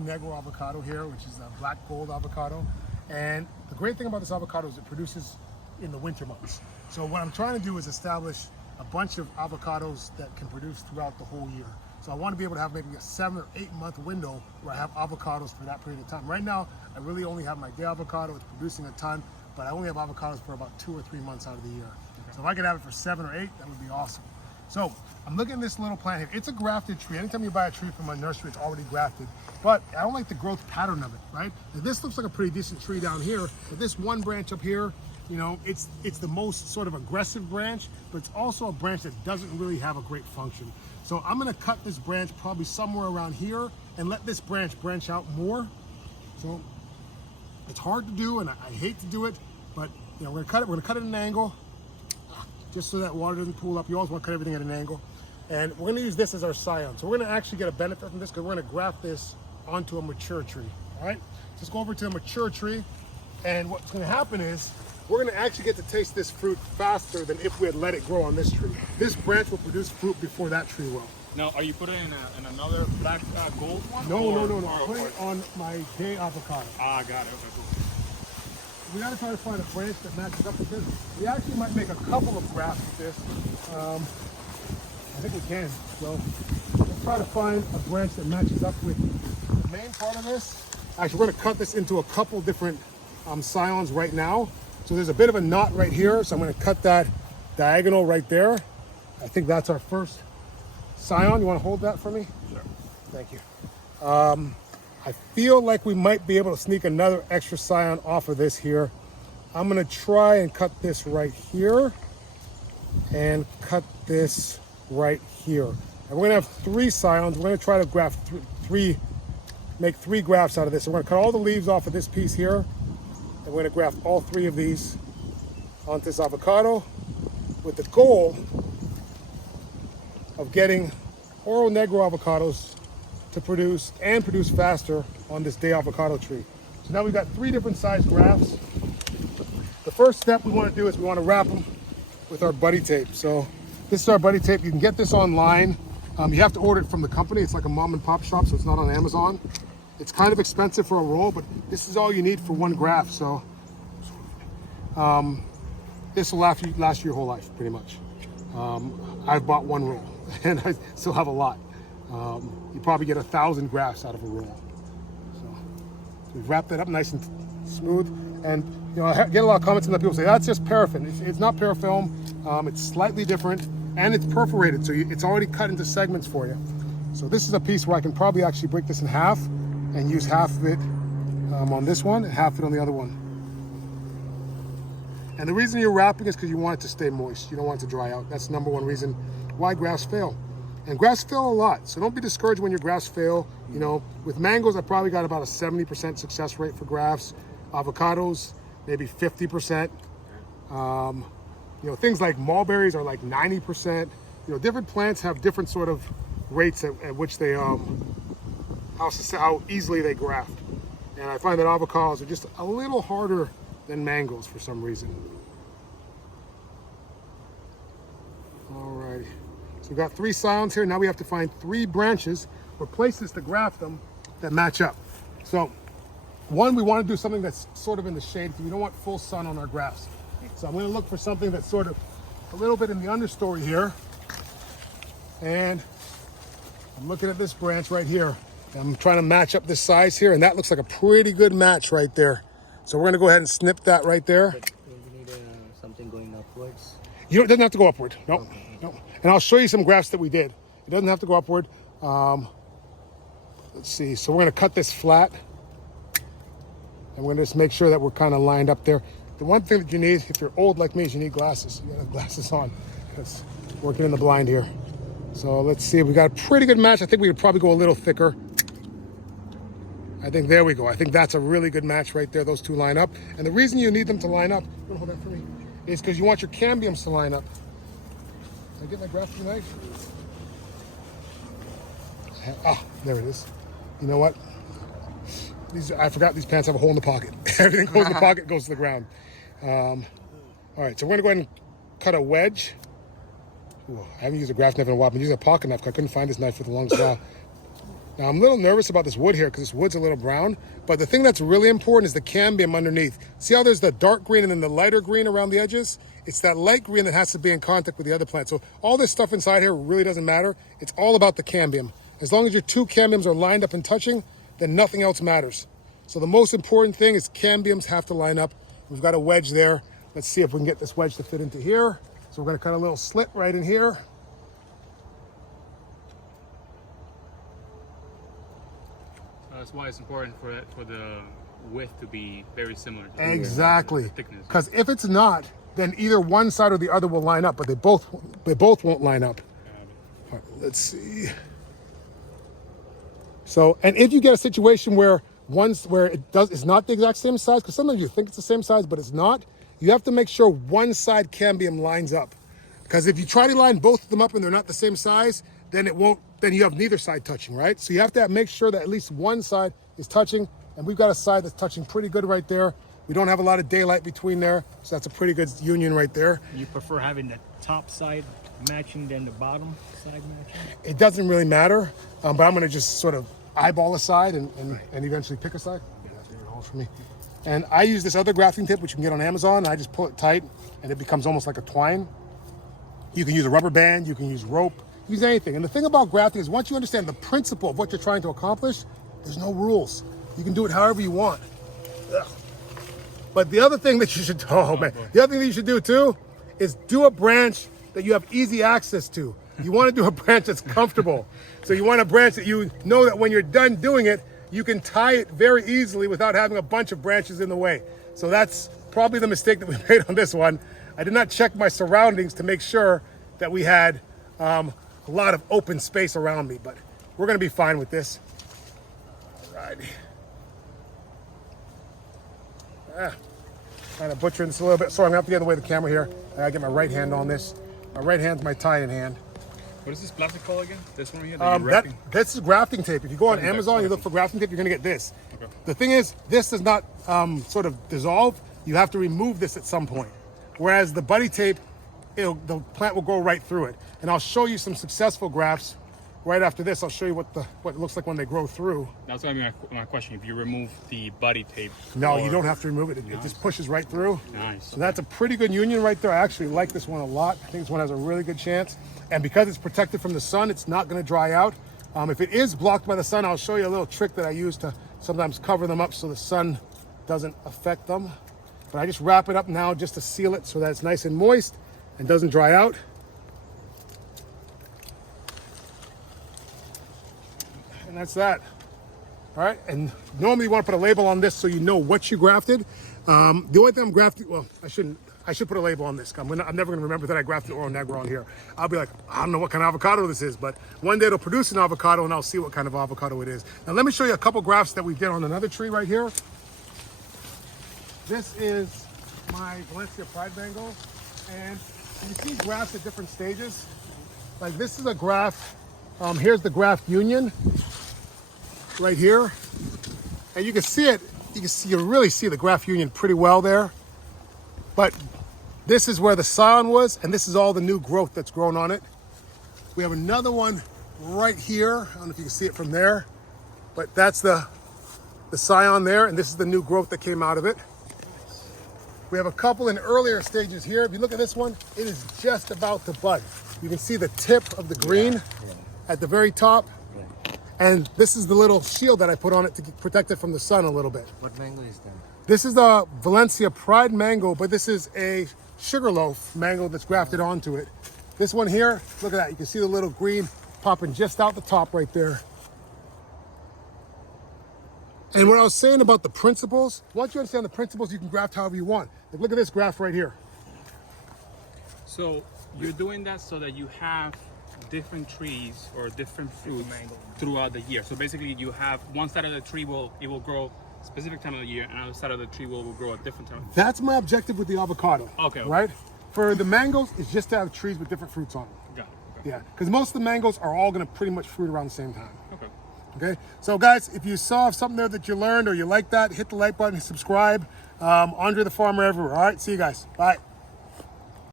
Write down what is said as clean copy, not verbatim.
Negro avocado here, which is the black gold avocado. And the great thing about this avocado is it produces in the winter months. So what I'm trying to do is establish a bunch of avocados that can produce throughout the whole year. So I want to be able to have maybe a 7 or 8 month window where I have avocados for that period of time. Right now, I really only have my day avocado. It's producing a ton, but I only have avocados for about 2 or 3 months out of the year. So if I could have it for 7 or 8, that would be awesome. So I'm looking at this little plant here. It's a grafted tree. Anytime you buy a tree from a nursery, it's already grafted. But I don't like the growth pattern of it, right? Now, this looks like a pretty decent tree down here, but this one branch up here, you know, it's the most sort of aggressive branch, but it's also a branch that doesn't really have a great function. So I'm gonna cut this branch probably somewhere around here and let this branch out more. So it's hard to do, and I hate to do it, but you know, we're gonna cut it at an angle, just so that water doesn't pool up. You always want to cut everything at an angle. And we're going to use this as our scion. So we're going to actually get a benefit from this because we're going to graft this onto a mature tree. All right, just go over to a mature tree. And what's going to happen is we're going to actually get to taste this fruit faster than if we had let it grow on this tree. This branch will produce fruit before that tree will. Now, are you putting it in another black gold one? No. Put it on my day avocado. Ah, got it. Okay, cool. We got to try to find a branch that matches up with this. We actually might make a couple of grafts with this. I think we can. So let's try to find a branch that matches up with the main part of this. Actually, we're going to cut this into a couple different scions right now. So there's a bit of a knot right here. So I'm going to cut that diagonal right there. I think that's our first scion. You want to hold that for me? Sure. Thank you. I feel like we might be able to sneak another extra scion off of this here. I'm gonna try and cut this right here and cut this right here. And we're gonna have 3 scions. We're gonna try to graft make 3 grafts out of this. So we're gonna cut all the leaves off of this piece here, and we're gonna graft all 3 of these onto this avocado with the goal of getting Oro Negro avocados to produce faster on this day avocado tree. So now we've got 3 different size grafts. The first step we want to do is we want to wrap them with our buddy tape. So this is our buddy tape. You can get this online. You have to order it from the company. It's like a mom and pop shop, so it's not on Amazon. It's kind of expensive for a roll, but this is all you need for 1 graft. So this will last you your whole life, pretty much. I've bought 1 roll, and I still have a lot. You probably get 1,000 grafts out of a roll. So we've wrapped that up nice and smooth. And you know, I get a lot of comments and people say that's just paraffin. It's not parafilm. It's slightly different, and it's perforated, so it's already cut into segments for you. So this is a piece where I can probably actually break this in half and use half of it on this one and half of it on the other one. And the reason you're wrapping is because you want it to stay moist. You don't want it to dry out. That's the number 1 reason why grafts fail. And grafts fail a lot, so don't be discouraged when your grafts fail. You know, with mangoes, I probably got about a 70% success rate for grafts. Avocados, maybe 50%. You know, things like mulberries are like 90%. You know, different plants have different sort of rates at which they, how easily they graft. And I find that avocados are just a little harder than mangoes for some reason. Alrighty. So we've got 3 scions here. Now we have to find 3 branches or places to graft them that match up. So one, we want to do something that's sort of in the shade because we don't want full sun on our grafts. So I'm going to look for something that's sort of a little bit in the understory here. And I'm looking at this branch right here. I'm trying to match up this size here, and that looks like a pretty good match right there. So we're going to go ahead and snip that right there. But you need something going upwards. It doesn't have to go upward. No, Okay. no. And I'll show you some grafts that we did. It doesn't have to go upward. Let's see. So we're going to cut this flat. And we're going to just make sure that we're kind of lined up there. The one thing that you need, if you're old like me, is you need glasses. You got to have glasses on. It's working in the blind here. So let's see. We got a pretty good match. I think we could probably go a little thicker. I think there we go. I think that's a really good match right there. Those 2 line up. And the reason you need them to line up, you want to hold that for me, is because you want your cambiums to line up. Can I get my grafting knife? Ah, there it is. You know what? I forgot these pants have a hole in the pocket. Everything goes in the pocket, goes to the ground. All right, so we're gonna go ahead and cut a wedge. Ooh, I haven't used a graft knife in a while. I've been using a pocket knife because I couldn't find this knife for the longest while. Now I'm a little nervous about this wood here because this wood's a little brown, but the thing that's really important is the cambium underneath. See how there's the dark green and then the lighter green around the edges? It's that light green that has to be in contact with the other plant. So all this stuff inside here really doesn't matter. It's all about the cambium. As long as your two cambiums are lined up and touching, then nothing else matters. So the most important thing is cambiums have to line up. We've got a wedge there. Let's see if we can get this wedge to fit into here. So we're gonna cut a little slit right in here. That's why it's important for the width to be very similar. To Exactly. the thickness. Because if it's not, then either one side or the other will line up, but they both won't line up. All right, let's see. So, and if you get a situation where it's not the exact same size, because sometimes you think it's the same size, but it's not, you have to make sure one side cambium lines up. Because if you try to line both of them up and they're not the same size, then you have neither side touching, right? So you have to make sure that at least one side is touching, and we've got a side that's touching pretty good right there. We don't have a lot of daylight between there, so that's a pretty good union right there. You prefer having the top side matching than the bottom side matching? It doesn't really matter, but I'm gonna just sort of eyeball a side and eventually pick a side. For me. And I use this other grafting tip, which you can get on Amazon, and I just pull it tight, and it becomes almost like a twine. You can use a rubber band, you can use rope, use anything. And the thing about grafting is once you understand the principle of what you're trying to accomplish, there's no rules. You can do it however you want. Ugh. But the other thing that you should do, the other thing that you should do too is do a branch that you have easy access to. You want to do a branch that's comfortable. So you want a branch that you know that when you're done doing it, you can tie it very easily without having a bunch of branches in the way. So that's probably the mistake that we made on this one. I did not check my surroundings to make sure that we had a lot of open space around me, but we're gonna be fine with this. All right. Kind of butchering this a little bit. Sorry, I'm gonna have to get away the camera here. I gotta get my right hand on this. My right hand's my tie-in hand. What is this plastic called again? This one here? That you're wrapping? This is grafting tape. If you go on Amazon, you look for grafting tape, you're gonna get this. Okay. The thing is, this does not sort of dissolve. You have to remove this at some point. Whereas the buddy tape, the plant will go right through it. And I'll show you some successful grafts right after this. I'll show you what it looks like when they grow through. That's gonna be my question. If you remove the buddy tape. No, you don't have to remove it. It just pushes right through. Nice. So that's a pretty good union right there. I actually like this one a lot. I think this one has a really good chance. And because it's protected from the sun, it's not gonna dry out. If it is blocked by the sun, I'll show you a little trick that I use to sometimes cover them up so the sun doesn't affect them. But I just wrap it up now just to seal it so that it's nice and moist and doesn't dry out. And that's that. All right, and normally you want to put a label on this so you know what you grafted. The only thing I'm grafting, well, I should put a label on this. I'm never going to remember that I grafted Oro Negro on here. I'll be like, I don't know what kind of avocado this is, but one day it'll produce an avocado and I'll see what kind of avocado it is. Now let me show you a couple grafts that we did on another tree right here. This is my Valencia Pride Mango, and you see grafts at different stages. Like this is a graft, here's the graft union right here. And you can see it, you really see the graft union pretty well there. But this is where the scion was, and this is all the new growth that's grown on it. We have another one right here. I don't know if you can see it from there, but that's the scion there, and this is the new growth that came out of it. We have a couple in earlier stages here. If you look at this one, it is just about to bud. You can see the tip of the green at the very top. And this is the little shield that I put on it to protect it from the sun a little bit. What mango is that? This is the Valencia Pride Mango, but this is a sugarloaf mango that's grafted onto it. This one here, look at that. You can see the little green popping just out the top right there. And what I was saying about the principles, once you understand the principles, you can graft however you want. Like, look at this graft right here. So you're doing that so that you have different trees or different fruits throughout the year. So basically you have one side of the tree will grow a specific time of the year, and another side of the tree will grow at different time. That's my objective with the avocado. Okay. Right? For the mangoes, it's just to have trees with different fruits on them. Got it. Okay. Yeah, because most of the mangoes are all gonna pretty much fruit around the same time. Okay. Okay, so guys, if you saw something there that you learned or you like that, hit the like button, subscribe. Andre the Farmer everywhere. All right, see you guys. Bye.